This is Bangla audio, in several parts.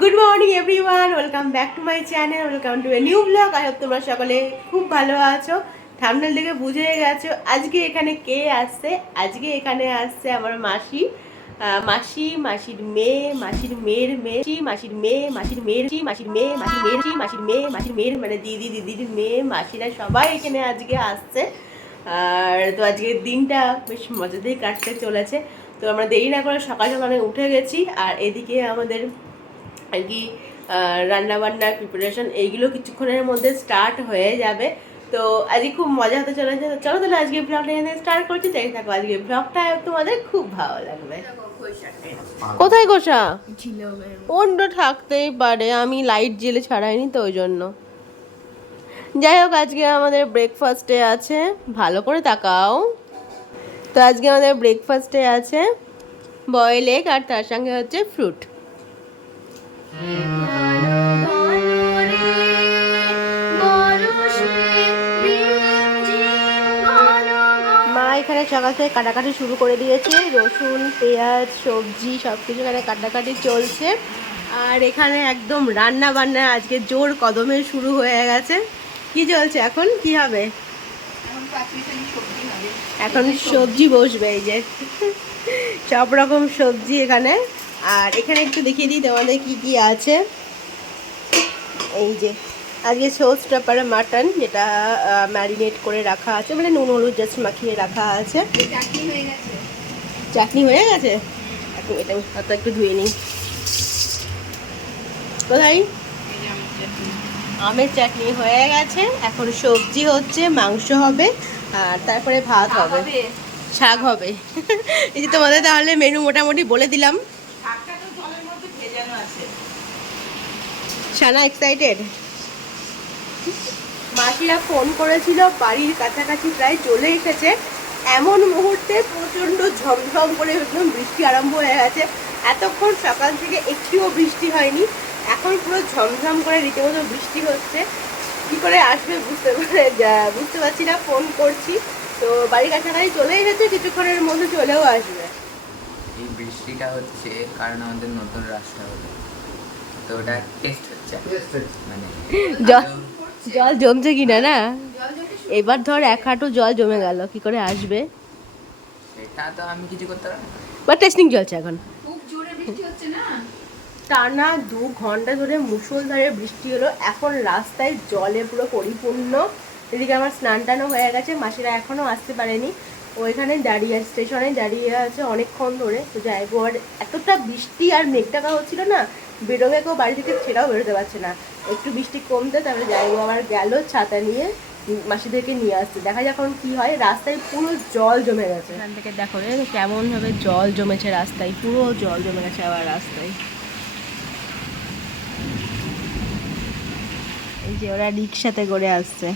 Good morning everyone, welcome back to my channel, welcome to a new blog. I hope তোমরা সকলে খুব ভালো আছো। থাম্বনেল দেখে বুঝে গেছো আজকে এখানে কে আসছে। আজকে এখানে আসছে আমার মাসি, মাসির মেয়ে, মাসির মেয়ের মেয়ে, মাসির মেয়ে, মাসির মেয়ের মাসির মেয়ে, মাসির মেয়ের মাসির মেয়ের মানে দিদির মেয়ে, মাসিরা সবাই এখানে আজকে আসছে। আর তো আজকের দিনটা বেশ মজাতেই কাটতে চলেছে। তো আমরা দেরি না করে সকাল সকালে উঠে গেছি। আর এদিকে আমাদের আর কি রান্নাবান্নার প্রিপারেশন এইগুলো কিছুক্ষণের মধ্যে স্টার্ট হয়ে যাবে। তো আজকে খুব মজা হতে চলেছে। তো চলো তাহলে আজকে ব্লগটা এখানে স্টার্ট করছি। দেখে থাকো আজকে ব্লগটা, তোমাদের খুব ভালো লাগবে। কোথায় গোসা? অন্য থাকতেই পারে, আমি লাইট জেলে ছাড়াইনি তো ওই জন্য। যাই হোক, আজকে আমাদের ব্রেকফাস্টে আছে, ভালো করে তাকাও। তো আজকে আমাদের ব্রেকফাস্টে আছে বয়েল এগ, আর তার সঙ্গে হচ্ছে ফ্রুট। মা এখানে সকাল থেকে কাটাকাটি শুরু করে দিয়েছে, রসুন পেঁয়াজ সবজি সব কিছু এখানে কাটাকাটি চলছে। আর এখানে একদম রান্না বান্না আজকে জোর কদমে শুরু হয়ে গেছে। কি চলছে এখন? কি হবে এখন? সবজি বসবে, এই যে সব রকম সবজি এখানে। আর এখানে একটু দেখিয়ে দিই তোমাদের কি কি আছে। এই যে আজকে সোস টাপারে মাটন, যেটা ম্যারিনেট করে রাখা আছে, মানে নুন হলুদ জাস্ট মাখিয়ে রাখা আছে। চাটনি হয়ে গেছে। এখন এটা হাতটা একটু ধুয়ে নিই। কোথায়? আমের চাটনি হয়ে গেছে। এখন সবজি হচ্ছে, মাংস হবে, আর তারপরে ভাত হবে, শাক হবে। এই যে তোমাদের তাহলে মেনু মোটামুটি বলে দিলাম। শানা এক্সাইটেড? মাসিরা ফোন করেছিল, বাড়ির কাছাকাছি প্রায় চলে এসেছে। এমন মুহূর্তে প্রচণ্ড ঝমঝম করে একদম বৃষ্টি আরম্ভ হয়ে গেছে। এতক্ষণ সকাল থেকে একটুও বৃষ্টি হয়নি, এখন পুরো ঝমঝম করে রীতিমতো বৃষ্টি হচ্ছে। কী করে আসবে বুঝতে পারছি না। ফোন করছি তো বাড়ির কাছাকাছি চলে এসেছে, কিছুক্ষণের মধ্যে চলেও আসবে। এই বৃষ্টিটা হচ্ছে কারণ আমাদের নতুন রাস্তা হলো, তো ওটা টেস্ট হচ্ছে, মানে জল জমছে কিনা না। এবার ধর এক হাঁটু জল জমে গেল, কি করে আসবে? সেটা তো আমি কিছু করতে পারবো না। বা টেস্টিং চলছে এখন। খুব জোরে বৃষ্টি হচ্ছে না, টানা 2 ঘন্টা ধরে মুষলধারে বৃষ্টি হলো। এখন রাস্তায় জলে পুরো পরিপূর্ণ। এদিকে আমার স্নান টানও হয়ে গেছে, মাসিরা এখনও আসতে পারেনি, ওইখানে দাঁড়িয়ে আছে, স্টেশনে দাঁড়িয়ে আছে অনেকক্ষণ ধরে। তো যাইবো। আর এতটা বৃষ্টি আর মেঘ টাকা হচ্ছিল না, বেরোবে কেউ বাড়ি থেকে, সেটাও বেরোতে পারছে না। একটু বৃষ্টি কমতে তারপরে যাইবো আবার গেল ছাতা নিয়ে মাসিদেরকে নিয়ে আসছে। দেখা যাক এখন কি হয়। রাস্তায় পুরো জল জমে গেছে। এখান থেকে দেখো কেমন ভাবে জল জমেছে রাস্তায়, পুরো জল জমে গেছে আবার রাস্তায়। এই যে ওরা রিক্সাতে করে আসছে।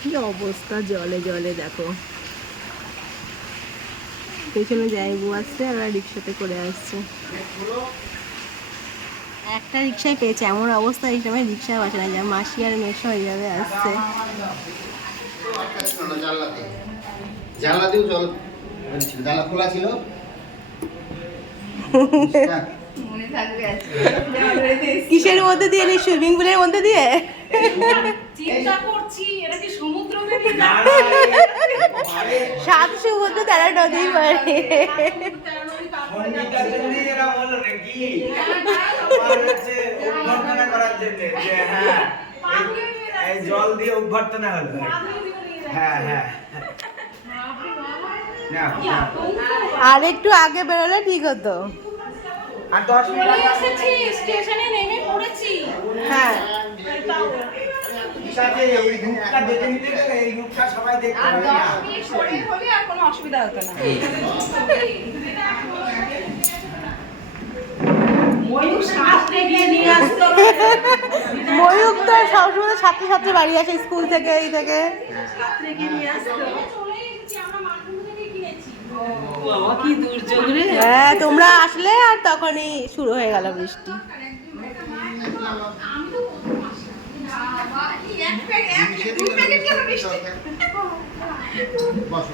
কি অবস্থা জলে জলে দেখো। পেছনে যাইবো আসছে, ওরা রিক্সাতে করে আসছে। একটা রিক্সায় পেয়েছে, এমন অবস্থা এই সময় রিক্সা বাঁচে না, যা মাসি আর মেশো হয়ে যাবে আসছে। জানলাতেও জল ছিল, জানলা খোলা ছিল। কিসের মধ্যে দিয়ে? সুইমিং পুলের মধ্যে দিয়ে? চিন্তা করছি এটা কি সমুদ্র সাত সমুদ্র তারা নদী পারে। জল দিয়ে অভ্যর্থনা হলো। হ্যাঁ হ্যাঁ, আর একটু আগে বেরোলে ঠিক হতো। আর 10 মিনিট এসেছি, স্টেশনে নেমে পড়েছি। হ্যাঁ, এই রূপটা সবাই দেখতে আর পাবে 10 না। মিনিট পরে হলে আর কোনো অসুবিধা হতো না। ময়ূর শাস্ত্রে গিয়ে নিয়ে আসতো। ময়ূক তো সবসময় ছাত্র ছাত্রী বাড়ি আসে স্কুল থেকে, এই থেকে। শাস্ত্রে গিয়ে নিয়ে আসতো। চলে এসেছি, আমরা মানপুর থেকে কিনেছি। বাবা কি দুর্যোগ রে। হ্যাঁ, তোমরা আসলে আর তখনই শুরু হয়ে গেল বৃষ্টি। বসো।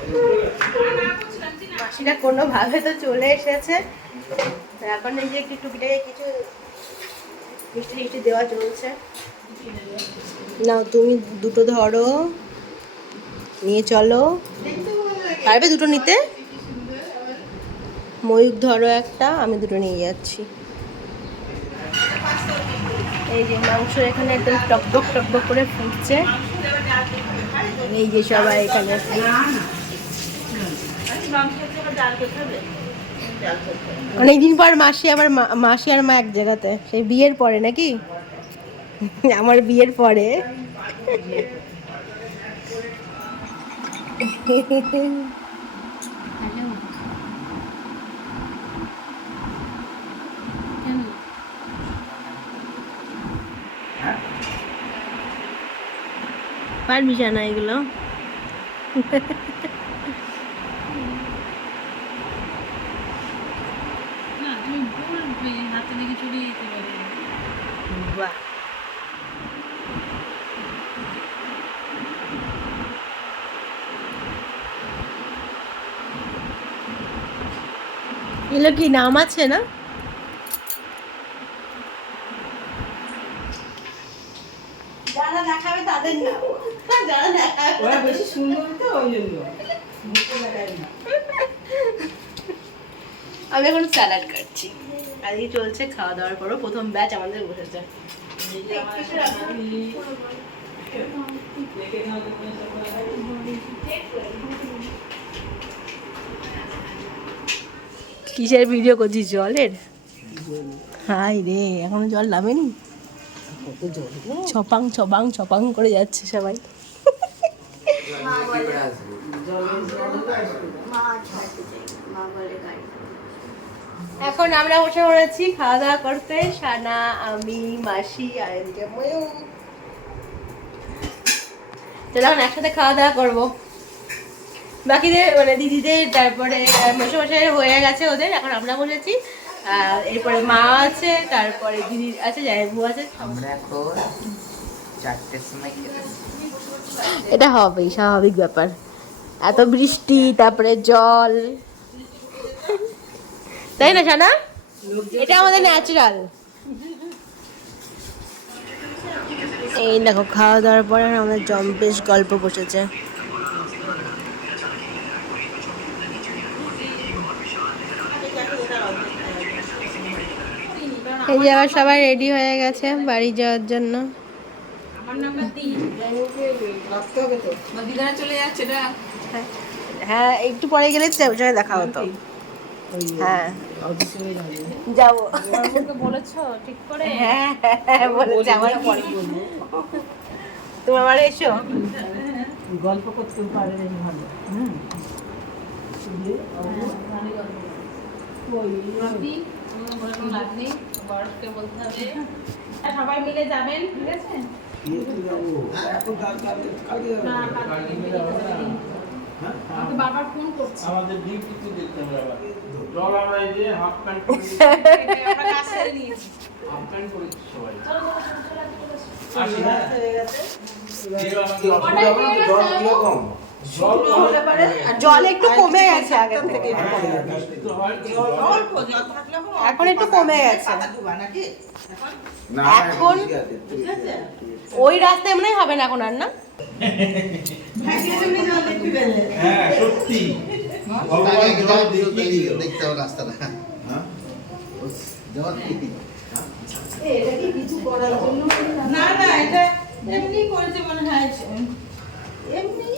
মাসিরা কোনোভাবে তো চলে এসেছে। এখন এই যে একটু টুকিটাকে কিছু মিষ্টি টিষ্টি দেওয়া চলছে। নাও তুমি দুটো ধরো, নিয়ে চলো। পারবে দুটো নিতে? ময়ূক ধরো একটা, আমি দুটো নিয়ে যাচ্ছি। এই যে মাংস এখানে একদম টকবক টকবক করে ফুটছে। এই যে সবাই এখানে অনেকদিন পর মাসি আবার মাসি আর মা এক জায়গাতে, সেই বিয়ের পরে নাকি? আমার বিয়ের পরে। পারবি না এগুলো? বাহ, এগুলো কি নাম আছে না? যারা দেখাবে তাদের নাম, যারা দেখাবে ওরা বেশি সুন্দর তো ওই জন্য আমি এখন স্যালাড কাটছি। আজকে চলছে খাওয়া দাওয়ার পরও প্রথম ব্যাচ আমাদের বসেছে। কিসের ভিডিও করছিস? জলের? হাই রে, এখনো জল নামেনি। ছপাং ছপাং ছপাং করে যাচ্ছে সবাই। এখন আমরা বসে পড়েছি খাওয়া দাওয়া করতে, সানা, আমি, মাসি আর এদিকে ময়ূর। চলো এখন একসাথে খাওয়া দাওয়া করবো। বাকিদের মানে দিদিদের, তারপরে মশাই হয়ে গেছে ওদের, এখন আমরা বসেছি। এরপরে মা আছে, তারপরে দিদি আছে, জায়বু আছে। আমরা এখন 4টের সময় খেতেছি। এটা হবেই, স্বাভাবিক ব্যাপার। এত বৃষ্টি, তারপরে জল, তাই না সানা? এটা আমাদের ন্যাচারাল। এই দেখো খাওয়া দাওয়ার পরে আমাদের বেশ গল্প বসেছে। এই যে আবার সবাই রেডি হয়ে গেছে বাড়ি যাওয়ার জন্য। হ্যাঁ, একটু পরে গেলে দেখা হতো। হ্যাঁ যাবো, বলেছো ঠিক করে? হ্যাঁ বলেছে আমার পরে বলবো। তুমি আমার এসো, গল্প করতে পারে ভালো। সবাই মিলে যাবেন, ঠিক আছে? বাবার ফোন করছে। আমাদের ডিউটিতে দেখতে হবে আবার। জল আমরা এই যে হাফ প্যান্ট পরে আমরা কাজ সেরে নিয়েছি। হাফ প্যান্ট পরেছি সবাই। জল একটু কমে গেছে আগে থেকে, এখন একটু কমে গেছে। এখন ওই রাস্তায় মনে হবে না এখন আর, না? হ্যাঁ সত্যি দেখতে হবে রাস্তাটা। না না, এটা এমনি করেছে মনে হয়, এমনি।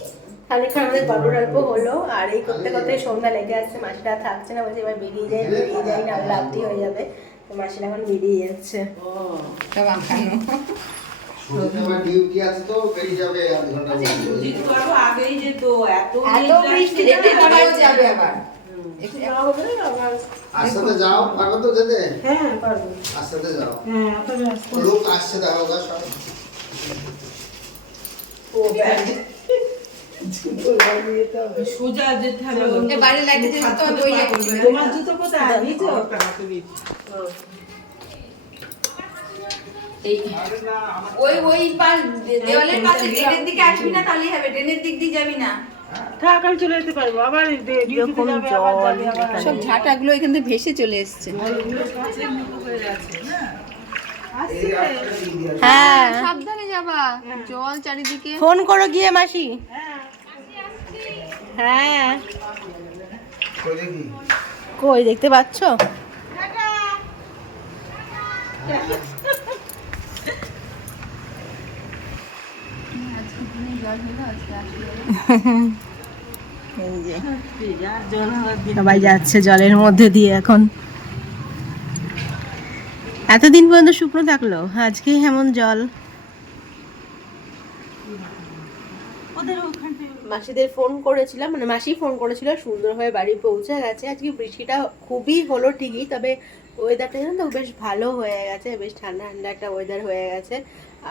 খানিকক্ষণ আমাদের গল্প টল্প হলো, আর এই করতে করতে সন্ধ্যা লেগে আসছে। মাসিরা থাকছে না, বলছে এবার বেরিয়ে যাই না, রাত্রি হয়ে যাবে। তো মাসিরা এখন বেরিয়ে যাচ্ছে। ডিউটি আছে তো বেরিয়ে যাবে আধ ঘন্টা মধ্যে। আগেই যেত, এত বৃষ্টি যাবে আবার। আস্তে যাও, পারবে তো যেতে? হ্যাঁ পারবো। আস্তে যাও। হ্যাঁ অত রাস্তা। লোক আসছে দেখো গা সব। সোজা যেতে হবে। বাইরে লাইটে যেতে তো ওই তোমার জুতো কোথায়? নিচে? ওই পাশ দেওয়ালের পাশে ড্রেনের দিকে আসবি না, তাহলেই হবে। ড্রেনের দিক দিয়ে যাবি না, থাক আমি চলে যেতে পারবো আবার এরকম জল সব ঝাঁটাগুলো এখান থেকে ভেসে চলে এসছে। হ্যাঁ সাবধানে যাবা, জল চারিদিকে। ফোন করো গিয়ে মাসি। হ্যাঁ কই দেখতে পাচ্ছ? এই যে সবাই যাচ্ছে জলের মধ্যে দিয়ে এখন। এতদিন পর্যন্ত শুকনো থাকলো, আজকেই এমন জল। মাসিদের ফোন করেছিলাম, মানে মাসি ফোন করেছিল, সুন্দরভাবে বাড়ি পৌঁছে গেছে। আজকে বৃষ্টিটা খুবই হলো ঠিকই, তবে ওয়েদারটা জানো তো বেশ ভালো হয়ে গেছে, বেশ ঠান্ডা ঠান্ডা একটা ওয়েদার হয়ে গেছে।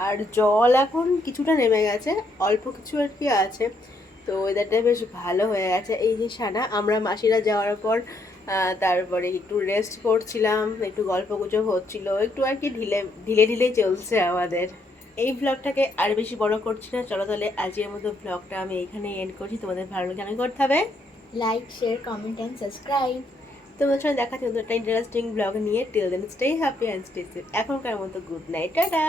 আর জল এখন কিছুটা নেমে গেছে, অল্প কিছু আর কি আছে, তো ওয়েদারটা বেশ ভালো হয়ে গেছে। এই যে সানা, আমরা মাসিরা যাওয়ার পর তারপরে একটু রেস্ট করছিলাম, একটু গল্পগুজব হচ্ছিল, একটু আর কি ঢিলে ঢিলে চলছে আমাদের। এই ব্লগটাকে আর বেশি বড় করছি না, চলো তাহলে আজকের মতো ব্লগটা আমি এইখানে এন্ড করছি। তোমাদের ভালো লাগে আমি করতে হবে like, share, comment and subscribe. তোমাদের সঙ্গে দেখা হচ্ছে নতুন একটা ইন্টারেস্টিং ব্লগ নিয়ে। Till then stay happy and stay safe. এখনকার মতো গুড নাইট, টাটা।